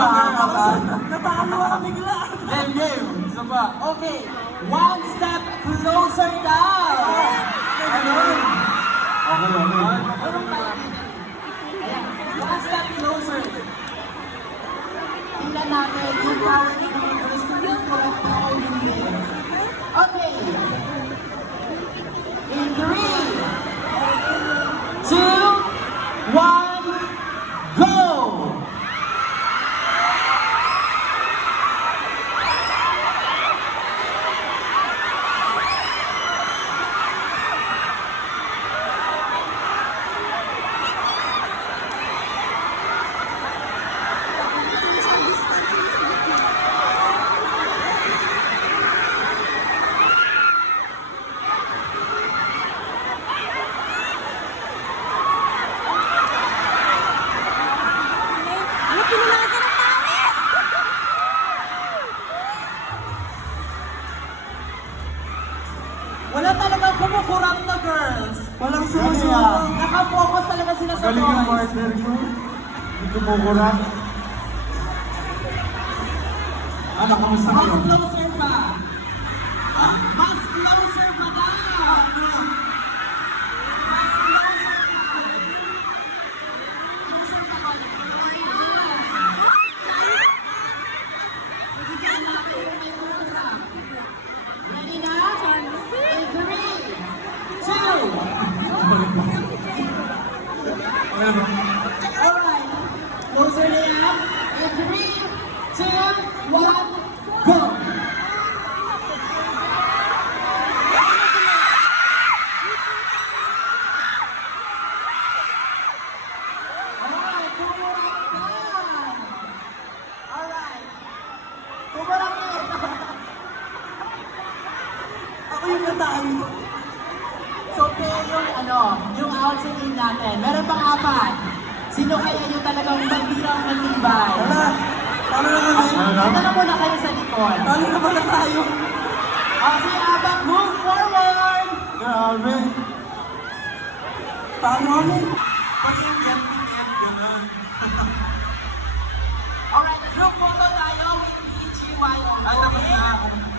Natalo ka bigla. Game. Isa pa. Okay, one step closer daw. Ayun. Okay. Anong tayo dito? Ayan, one step closer. Tingnan natin yung power ni Congress kung yung correct na o hindi. Okay. In 3, 2, 1, go! Wala talagang kumukurap na girls. Walang sumusunod. Nakafocus talaga sila sa Galing yung boys. partner ko. Hindi kumukurat. Ano, kamusta Mas kayo? closer pa. Mas closer pa na. Mas closer pa. Closer pa kayo. Ayan. Bigyan natin yung may kumukurap. Ready na? In 3, 2. Alright. Closer na yan. In 3, 2, 1, go! Alright, kumurap na! Alright. Kumurap na ito. Ako yung natalo. So, yung outfit team natin. Meron pang apat. Sino kaya yung talagang magbilang matibay? Wala. Talo na kami. Ito na muna kayo sa likod. Talo na pala tayo. Si Abak, move forward! Grabe. Talo kami. Pati yung yan, ganun. Alright, group